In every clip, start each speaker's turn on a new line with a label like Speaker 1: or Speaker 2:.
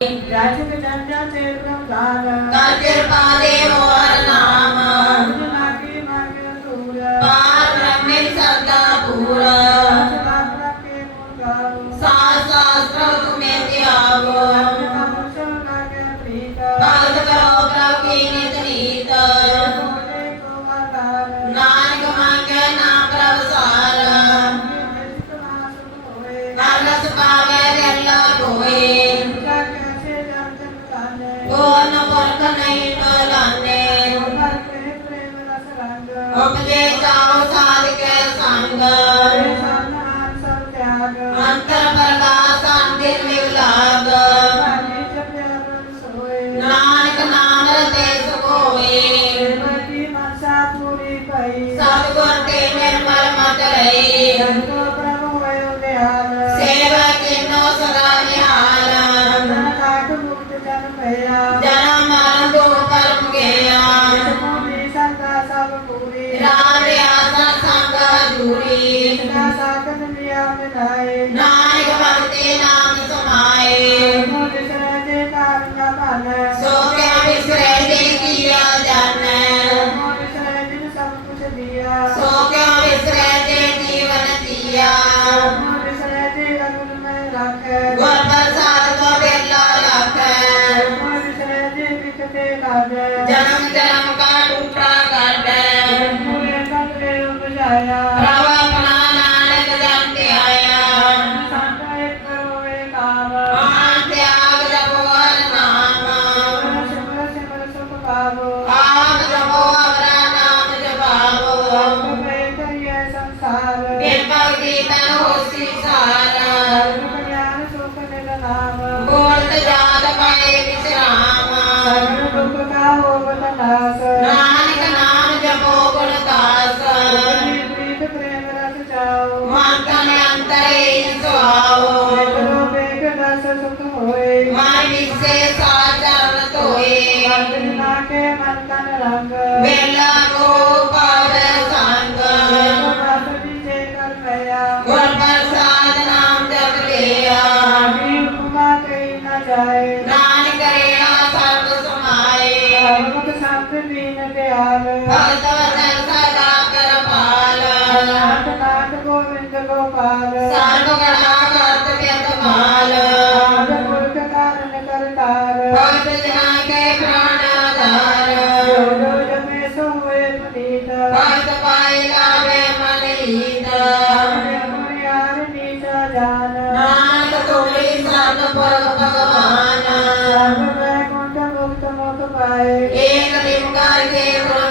Speaker 1: రాజు విధంగా చేరుకుంటారు ਨਾਏ
Speaker 2: ਨਾਨਕ ਭਗਤੇ ਨਾਮ ਸਮਾਏ
Speaker 1: ਮਨ ਬਿਸਰੈ ਤੇ ਤਾਰਿਆ ਭਾਲੈ
Speaker 2: ਸੋ ਕਿਆ ਬਿਸਰੈ ਤੇ ਕੀਆ ਜਾਣੈ।
Speaker 1: ਮਨ ਬਿਸਰੈ ਜਿਨ ਸਭ ਕੁਛ ਦੀਆ
Speaker 2: ਸੋ ਕਿਆ ਬਿਸਰੈ ਤੇ ਜੀਵਨ ਦੀਆ
Speaker 1: ਮਨ ਬਿਸਰੈ ਤੇ ਅਗਨ ਮੈਂ ਰਾਖੈ ਗੁਰ
Speaker 2: ਪ੍ਰਸਾਦ ਕੋ ਬੇਲਾ ਰਾਖੈ।
Speaker 1: ਮਨ ਬਿਸਰੈ ਤੇ ਬਿਕ ਤੇ ਲਾਗੈ
Speaker 2: ਜਨਮ ਜਨਮ ਕਾ ਟੂਟਾ ਕਰਦੈ।
Speaker 1: ਮੂਰੇ ਸਭ ਦੇ ਉਪਜਾਇਆ। വീണ
Speaker 2: ആറ്.
Speaker 1: ਮੁਖ ਪਾਏ।
Speaker 2: ਏਕ ਨਿਮਕਾਇ ਕੇ ਗੁਰ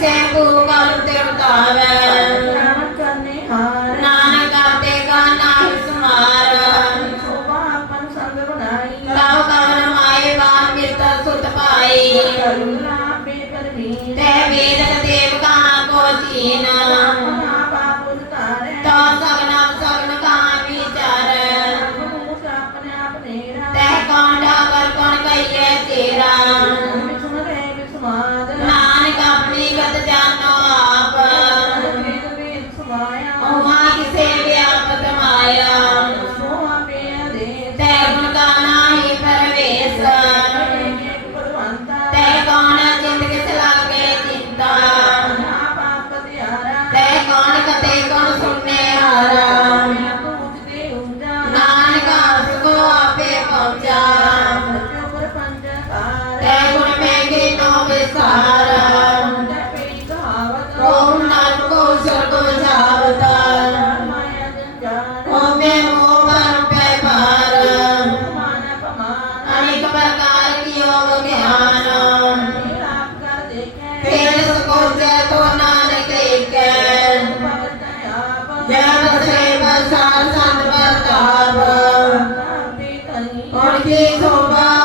Speaker 3: ਸੈ ਕੋ ਕਰ
Speaker 2: ਤੇ ਉਤਾਵੇ
Speaker 3: अनेक
Speaker 2: प्रकार की योग ध्यान
Speaker 3: तेरे सको तो नानक एक जन से बसार संत पर ताब उनकी शोभा